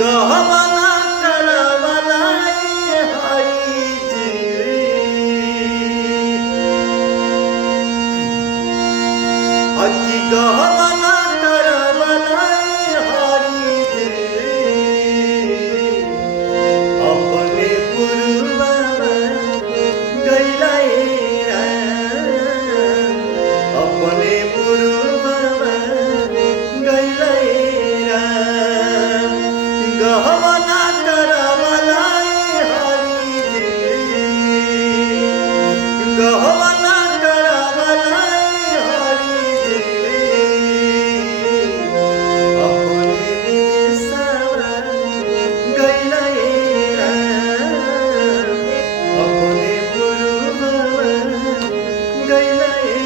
गहना करवलाई हरी जी अति गहना करवलाई हरी जी अपने पुरवा गैलाई अपने पुरवा गैलाई गहना करवलाई हरी जी गहना करवलाई हरी जी अपने विदेशवा गैलाई अपने पुरवा गैलाई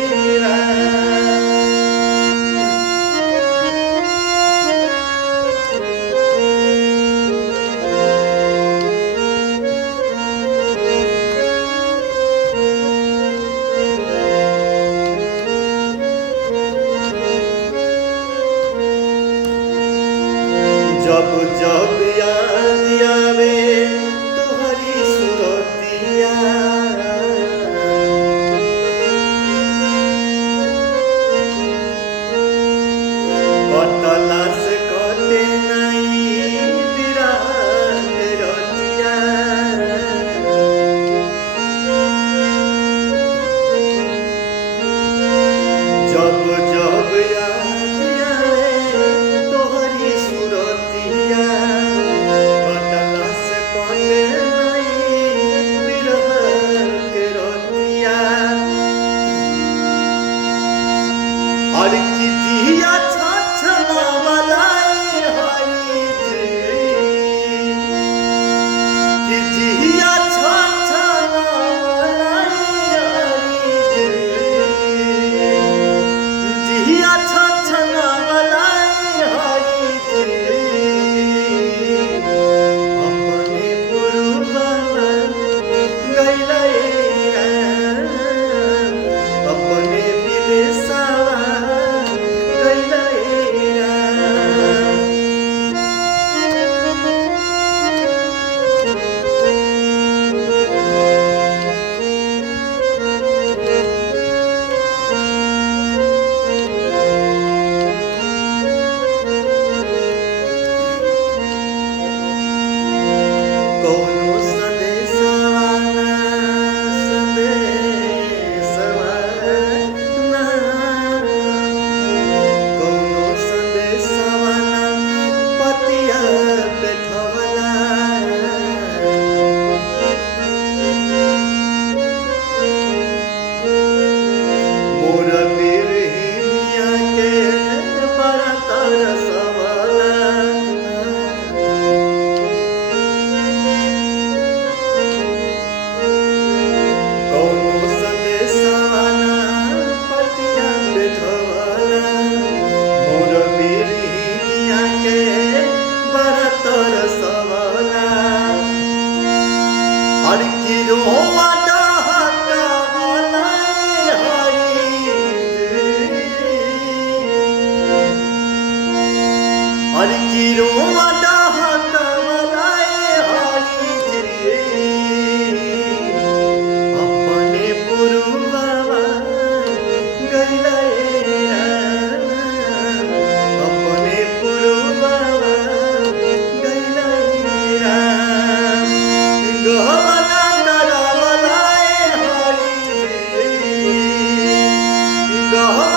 जब जब याद आवे तोहरी सुरतिया कटला से कटे नहीं विरह के रतिया जब जब याद आवे तोहरी सुरतिया कटला से कटे नहीं विरह के रतिया और की जिया छछना मलाई हरी जी की जिया छछना मलाई हरी जी जिया छछना मलाई हरी जी अपने पुरवा गैलाई अपने विदेशवा गैलाई कोनो संदेशवा ना कोनो संदेशवा ना पतिया बैठवला मोर बिरहिनिया के बड़ा तरसवला कोनो संदेशवा ना पतिया बैठवला मोर बिरहिनिया के बड़ा तरसवला और की रोवा डहकवलाई हरी और की रोवा डहकवलाई हरी अपने पुरवा गैलाई अपने पुरवा गैलाई गहना करवलाई हरी जी गहना